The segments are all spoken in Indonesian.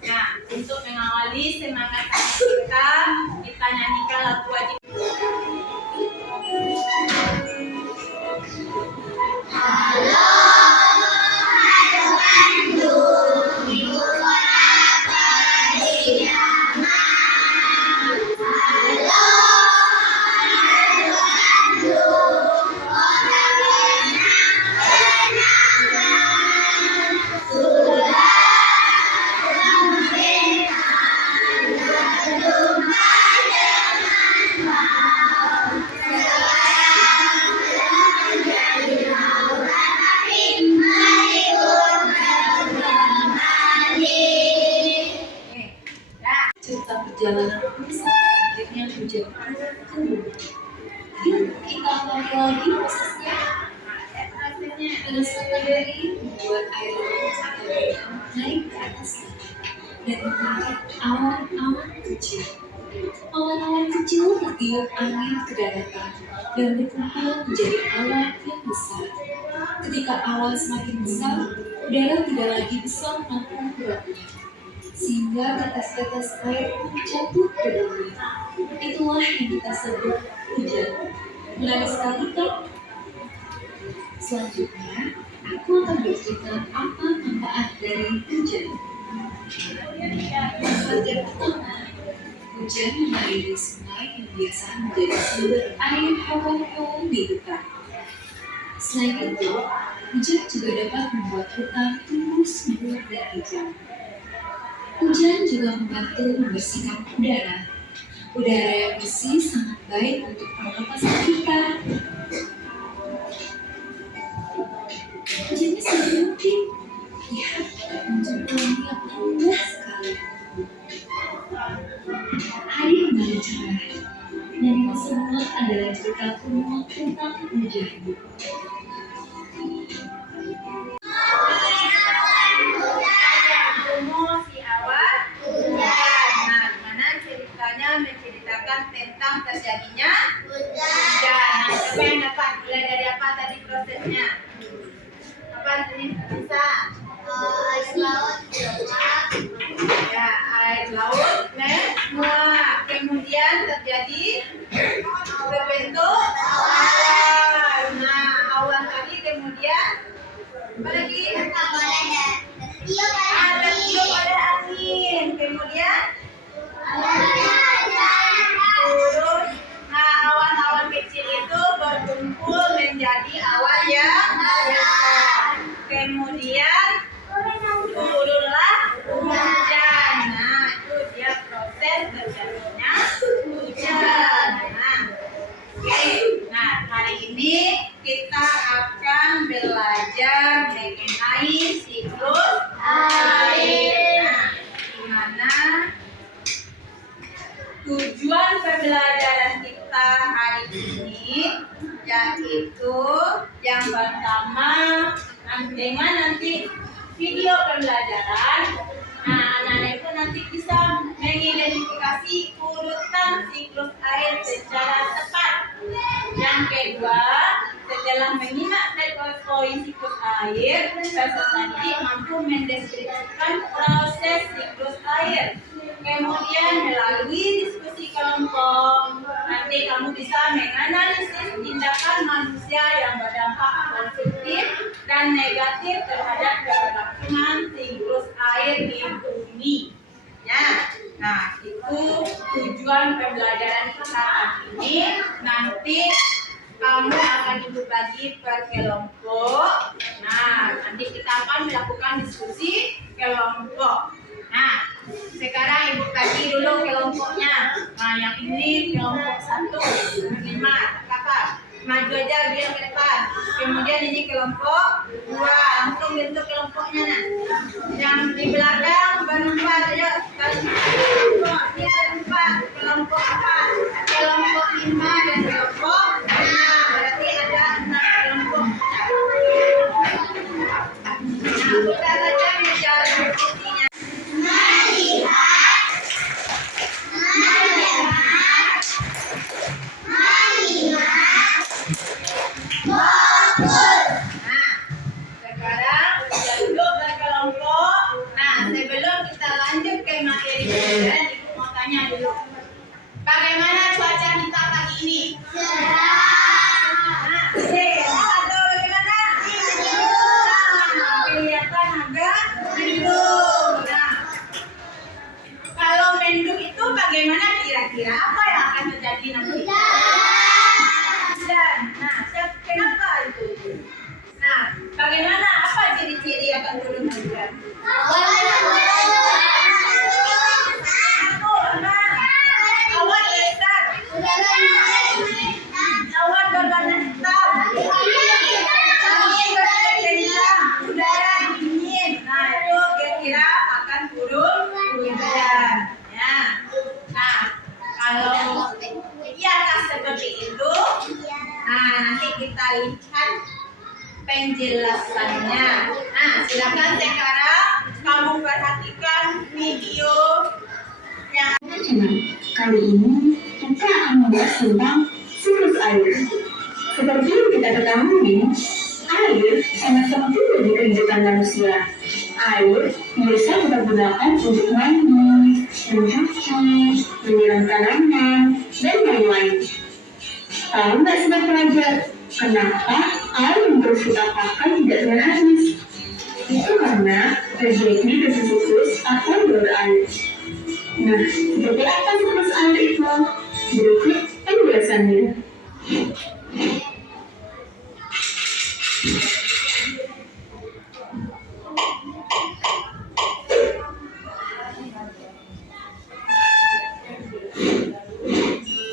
Nah, untuk mengawali semangat kita nyanyikan lagu wajib. Cerita perjalanan akhirnya hujan turun. Yuk kita ulangi lagi prosesnya. Pada suatu hari membuat air laut naik ke atas dan membentuk awan-awan kecil. Awan-awan kecil tertiup angin ke daratan dan berkumpul menjadi awan yang besar. Ketika awan semakin besar, udara tidak lagi bisa menampung beratnya, sehingga tetes-tetes air pun jatuh ke bumi. Itulah yang kita sebut hujan. Menarik sekali kan? Selanjutnya, aku akan bercerita apa manfaat dari hujan. Yang pertama, hujan mengairi sungai yang biasa menjadi sumber air hewan-hewan di hutan. Selain itu, hujan juga dapat membuat hutan tumbuh subur dan hijau. Hujan juga membantu membersihkan udara. Udara yang bersih sangat baik untuk pernapasan kita. Hujannya sangat penting. Lihat, pemandangan yang indah sekali. Hari kembali cerah, dan ini semua adalah cerita kuno tentang hujan. Tentang terjadinya hujan. Siapa yang dapat? Mulai dari apa tadi prosesnya? Apa ini bisa? Air laut ya, air laut menguap. Kemudian terjadi berbentuk awan. Nah, awan tadi kemudian apa lagi? Tertiup oleh angin. Kemudian awan-awan kecil itu berkumpul menjadi awan yang besar. Kemudian turunlah hujan. Nah, itu dia proses terjadinya hujan. Nah, hari ini kita akan belajar mengenai siklus air. siklus air secara tepat. Yang kedua, setelah menyimak terkait poin siklus air, peserta didik mampu mendeskripsikan proses siklus air. Kemudian melalui diskusi kelompok, nanti kamu bisa menganalisis tindakan manusia yang berdampak positif dan negatif terhadap keberlangsungan siklus air di bumi. Ya, nah itu tujuan pembelajaran kita hari ini. Nanti kamu akan ibu bagi per kelompok. Nah, nanti kita akan melakukan diskusi kelompok. Nah, sekarang ibu bagi dulu kelompoknya. Nah, yang ini kelompok 1, 5, kakak. Maju aja biar ke depan. Kemudian ini kelompok 2, langsung bentuk kelompoknya. Nah. Yang di belakang berempat aja. Kelompok 4, kelompok 5 dan kelompok 6. Berarti ada 6 kelompok. Nah, kita saja bicara diskusinya. Bagaimana cuaca kita pagi ini? Nah, atau bagaimana? Kelihatan agak mendung. Nah, kalau mendung itu bagaimana kira-kira apa yang akan terjadi nanti? Hujan. Nah, kenapa itu? Nah, bagaimana? Apa ciri-ciri akan turun hujan? Kita lihat penjelasannya. Nah, silakan sekarang kamu perhatikan video yang kali ini kita akan membahas tentang siklus air. Seperti yang kita ketahui, air sangat penting bagi kehidupan manusia. Air biasa kita gunakan untuk mandi, mencuci, menyiram tanaman, dan lain-lain. Tahu nggak sobat pelajar, kenapa air yang terus kita pakai tidak pernah habis? Itu karena terjadi siklus atau bola air. Nah, seperti apa siklus air itu? Berikut penjelasannya.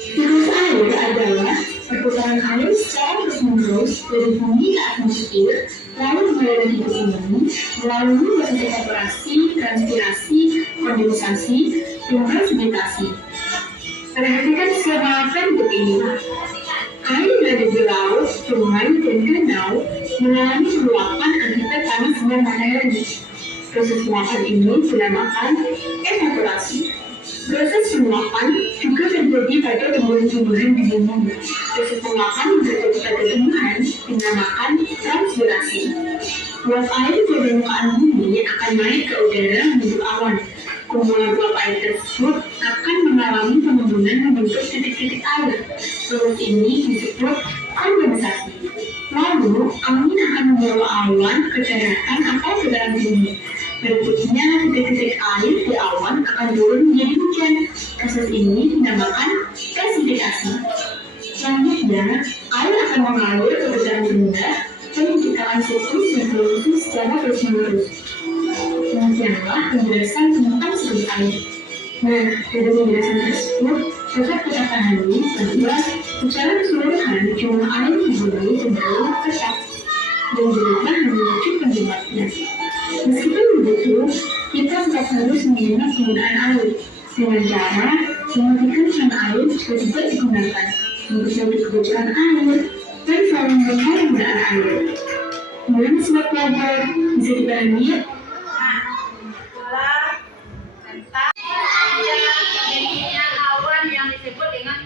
Siklus air adalah perputaran air secara terus-menerus dari bumi ke atmosfer, lalu mengalir hidup ini melalui proses evaporasi, transpirasi, kondensasi, dan presipitasasi. Perhatikan skema bentuk ini. Air yang ada di laut, sungai, dan danau mengalami luapan akibat panas dan matahari. Proses luapan ini dinamakan evaporasi. Proses penyuapan juga terjadi pada tumbuhan-tumbuhan di bumi. Proses penyuapan terjadi pada tumbuhan dinamakan transpirasi. Uap air dari permukaan bumi akan naik ke udara membentuk awan. Kumpulan uap air tersebut akan mengalami penimbunan membentuk titik-titik air. Proses ini disebut kondensasi. Lalu, angin akan membawa awan ke daratan atau ke dalam bumi. Berikutnya, titik-titik air di awan akan turun menjadi hujan. Proses ini dinamakan presipitasi. Selanjutnya, air akan mengalir ke dalam benda dan menciptakan siklus yang berlangsung secara terus-menerus. Demikianlah penjelasan tentang siklus air. Nah, dari penjelasan tersebut dapat kita pahami bahwa secara keseluruhan jumlah air di bumi cenderung pesat dan berubah menuju penyebabnya. Meskipun begitu, kita tetap harus mengingat penggunaan air dengan cara mematikan air jika tidak digunakan, memperbaiki kebutuhan air, dan selalu menjaga penggunaan air. Kemudian sobat pelajar bisa dipahami ya? tentang terjadinya awan yang disebut dengan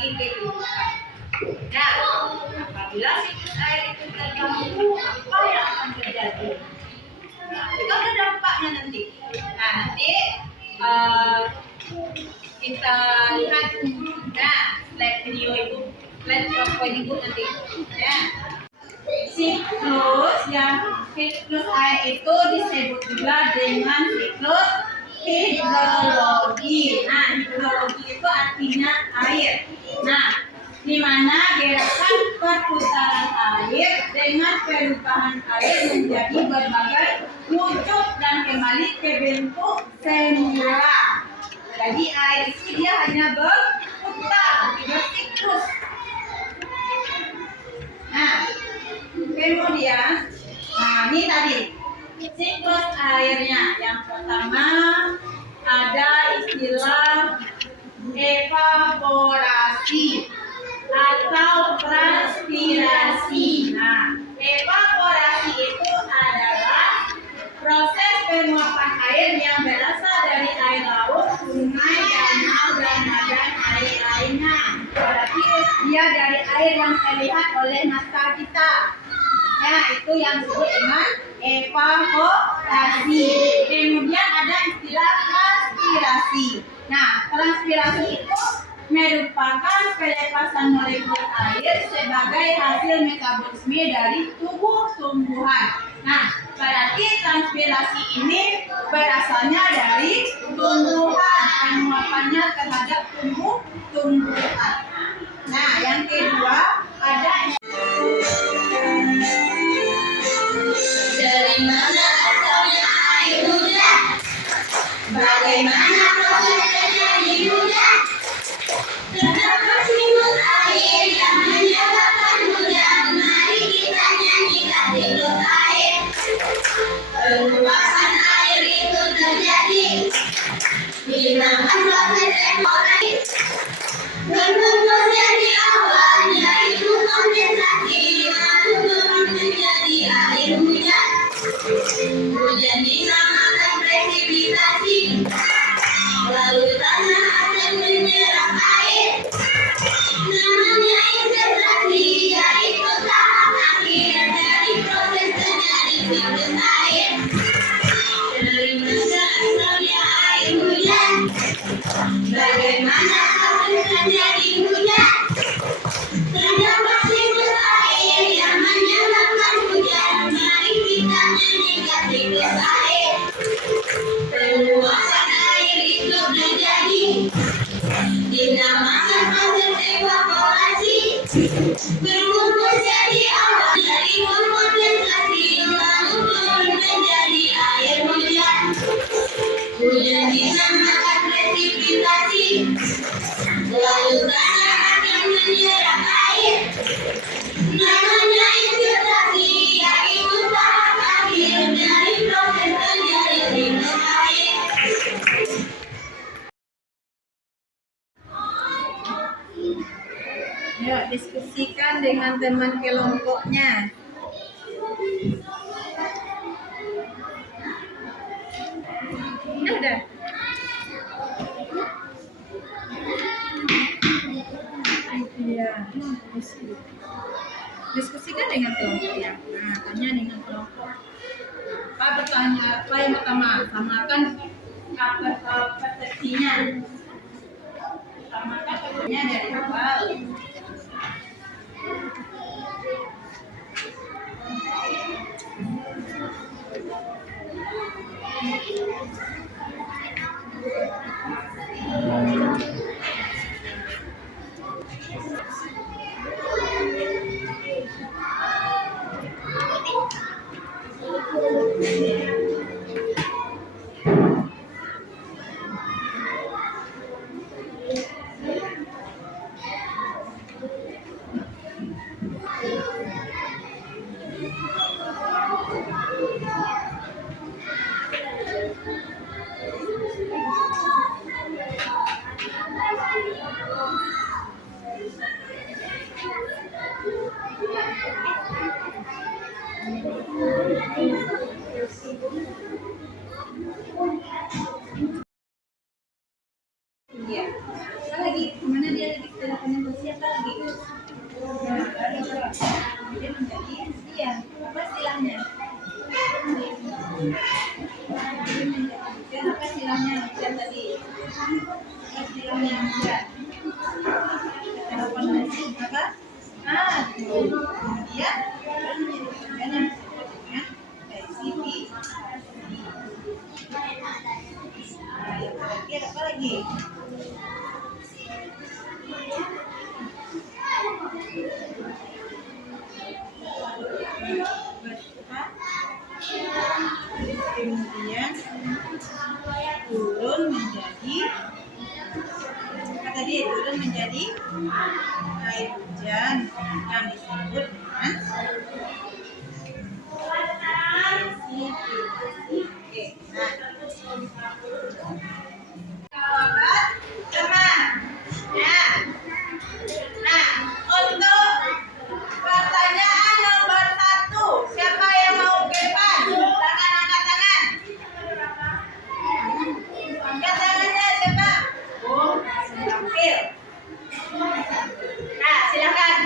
bagi kehidupan. Nah, apabila siklus air itu terganggu, apa yang akan terjadi? Nah, itu ada dampaknya nanti. Nah, nanti kita lihat. Nah, slide video itu, slide PowerPoint itu nanti. Ya. Siklus air itu disebut juga dengan siklus hidrologi. Nah, hidrologi itu artinya air. Nah, di mana gerakan perputaran air dengan perubahan air menjadi berbagai wujud dan kembali ke bentuk semula. Jadi air itu dia hanya berputar, bersiklus. Nah, kemudian, ini tadi siklus airnya. Yang pertama ada istilah evaporasi atau transpirasi. Nah, evaporasi itu adalah proses penguapan air yang berasal dari air laut, sungai, danau, dan badan air lainnya. Berarti dia dari air yang terlihat oleh mata kita. Ya, itu yang disebut dengan evaporasi. Kemudian ada istilah transpirasi. Nah, transpirasi itu merupakan pelepasan molekul air sebagai hasil metabolisme dari tubuh tumbuhan. Nah, berarti transpirasi ini berasalnya dari tumbuhan, penguapannya terhadap tumbuhan. Nah, yang kedua ada Dari mana asalnya air hujan? Bagaimana proses terjadi hujan? Terdapat siklus air yang menyebabkan hujan. Mari kita nyanyikan siklus air. Penguapan air itu terjadi dinamakan proses evaporasi. Berkumpul jadi awan, yaitu kondensasi, lalu turun menjadi air hujan. Hujan dinamakan presipitasi. Lalu tanah akan menyerap air. Namanya infiltrasi, yaitu tahap akhir dari proses terjadi siklus air. Dari mana asalnya air hujan? Bagaimana proses terjadi hujan? Terdapat siklus air yang menyebabkan hujan. Mari kita nyanyikan siklus air. Penguapan air itu terjadi dinamakan proses evaporasi. Berkumpul jadi awan dari kondensasi, lalu turun menjadi air hujan. Hujan dinamakan presipitasi. Lalu tanah akan menyerap air. Namanya infiltrasi, yaitu tahap akhir dari proses terjadi siklus air. Yuk, diskusikan dengan teman kelompoknya. Udah. Iya. Diskusikan dengan kelompoknya. Nah, tanya dengan kelompok. Apa yang pertama? Samakan persepsinya. Samakan persepsinya dari awal. Apa silangnya hujan tadi? Apa silangnya hujan? Apa? Kemudian hujan yang disebut dengan presipitas. Yang terakhir apa lagi? Kemudian turun menjadi apa tadi? Turun menjadi air hujan yang disebut dengan presipitas. Oke, jawaban teman. Nah, untuk pertanyaan nomor 1, siapa yang mau ke depan? Angkat tangan. Angkat tangannya siapa? Oh, tampil. Nah, silakan.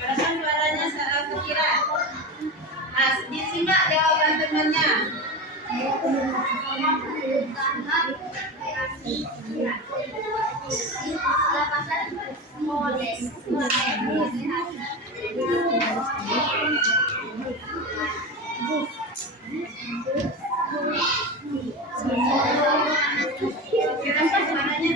Keras suaranya sekira. Nah, disimak jawaban temannya. Keras suaranya.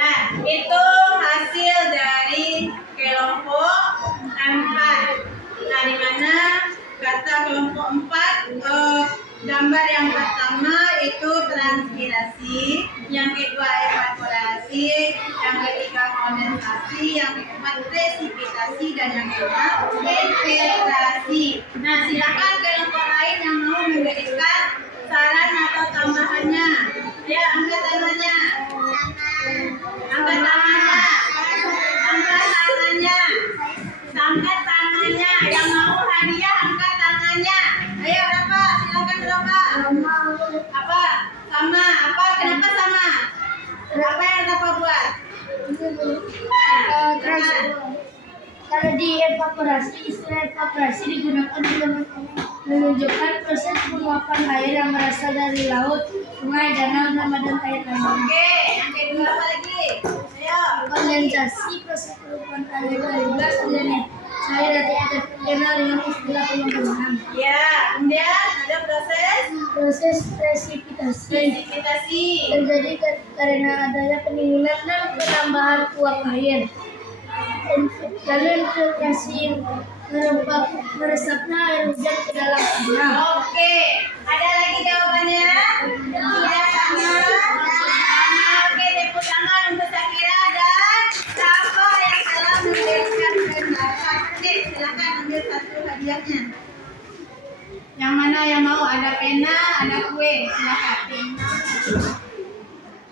Nah, itu hasil dari kelompok 4. Nah, di mana kata kelompok 4, gambar yang pertama itu transpirasi, yang kedua evaporasi, yang ketiga kondensasi, yang keempat presipitasi, dan yang kelima infiltrasi. Nah, silakan kelompok lain yang mau memberikan saran atau tambahannya. Ya, angkat tangannya. Angkat tangannya. Angkat tangannya. Angkat tangannya. Yang mau hadiah angkat tangannya. Ayo Rafa, silakan Rafa. Apa? Sama. Apa? Kenapa sama? Apa yang Rafa buat? Kalau di evaporasi, istilah evaporasi digunakan untuk menunjukkan proses penguapan air yang berasal dari laut, sungai, danau, dan air lainnya. Oke, yang kedua apa lagi? Ayo. Kondensasi, proses penguapan air dari gas menjadi cair atau tidak dikenal dengan istilah pembentukan. Ya, kemudian ada Proses presipitasi presipitasi. terjadi karena adanya pendinginan dan penambahan uap air. Lalu infiltrasi meresapnya air hujan ke dalam tanah. Oke, ada lagi jawabannya? Sudah sama? Oke, tepuk tangan untuk Syakira dan siapa yang telah memberikan pendapat. Oke, silakan ambil satu hadiahnya. Yang mana yang mau? Ada pena, ada kue. Silakan.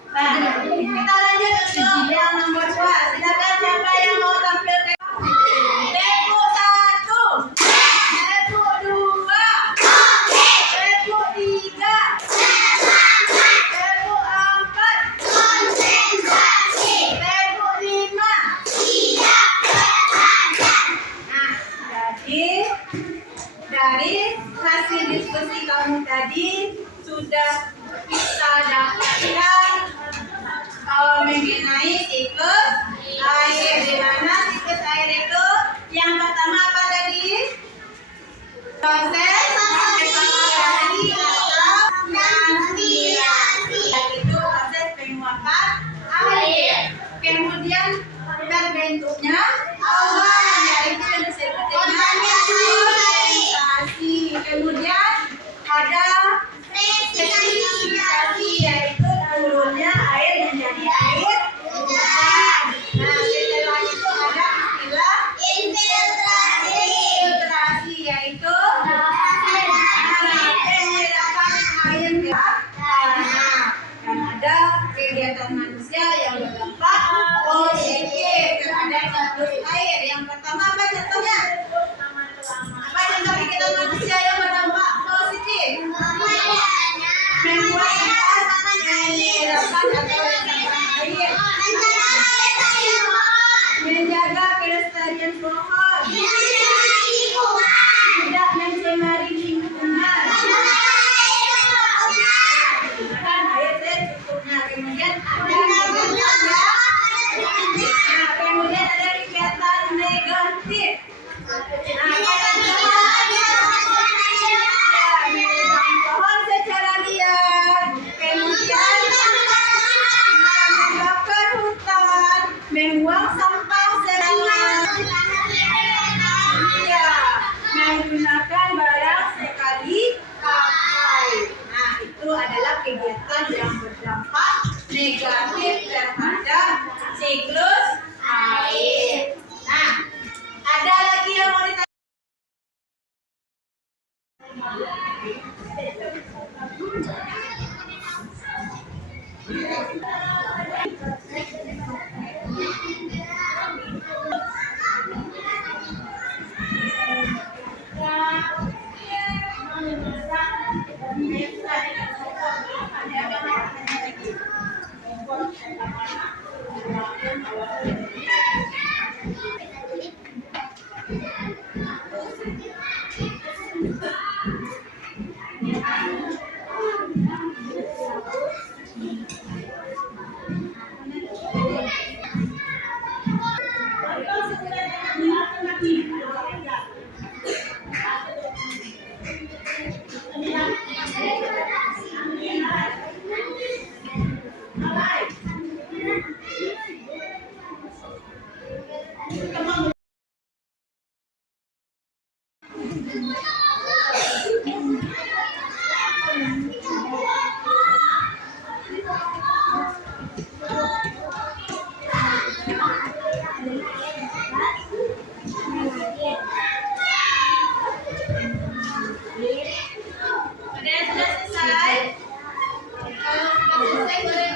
Nah, kita lanjut untuk yang nomor 2. Silakan siapa yang mau tampil ke tepuk 1, tepuk 2, tepuk 3, tepuk 4, tepuk 5. Nah, jadi dari hasil diskusi kamu tadi sudah kita dapatkan mengenai siklus air. Di mana siklus air itu yang pertama apa tadi? Proses evaporasi atau transpirasi, yaitu proses penguapan air. Kemudian terbentuknya awan, yaitu yang disebut dengan kondensasi. Kemudian ada presipitasasi, yaitu turunnya air menjadi air hujan. Nah, setelah itu ada istilah infiltrasi, yaitu penyerapan air ke tanah. Dan ada kegiatan manusia yang berdampak positif terhadap siklus air. Yang pertama apa contohnya? Apa contoh kegiatan manusia yang berdampak positif? Membuat penyerapan atau resapan air, menjaga kelestarian pohon, tidak mencemari lingkungan, gunakan air secukupnya. Kemudian ada kegiatan negatif. Pohon secara liar, kemudian membakar hutan, membuang sampah sembarangan, menggunakan barang sekali pakai. Nah, itu adalah kegiatan yang berdampak negatif terhadap siklus air. Nah, ada lagi yang mau ditanya? Ada yang sudah selesai? Kalau selesai boleh.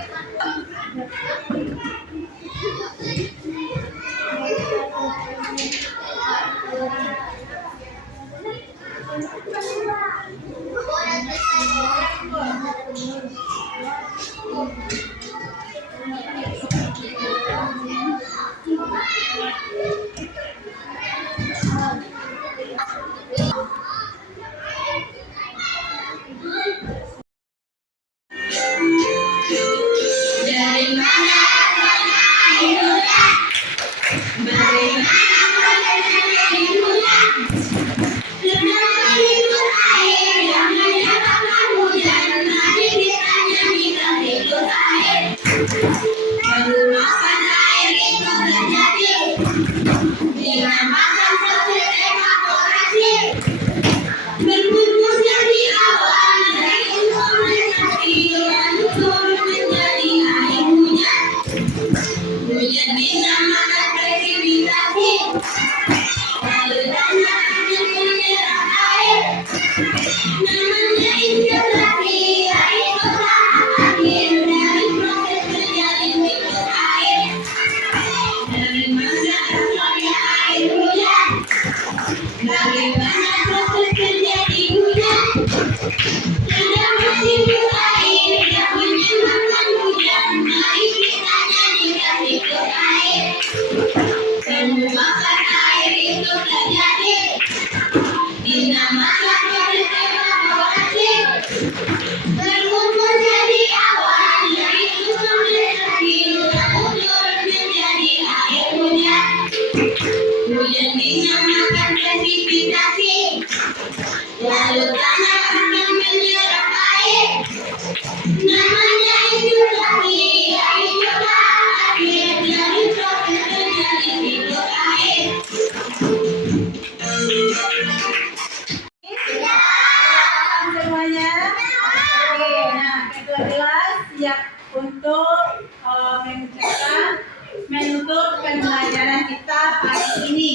untuk mengucapkan menutup pembelajaran kita pagi ini.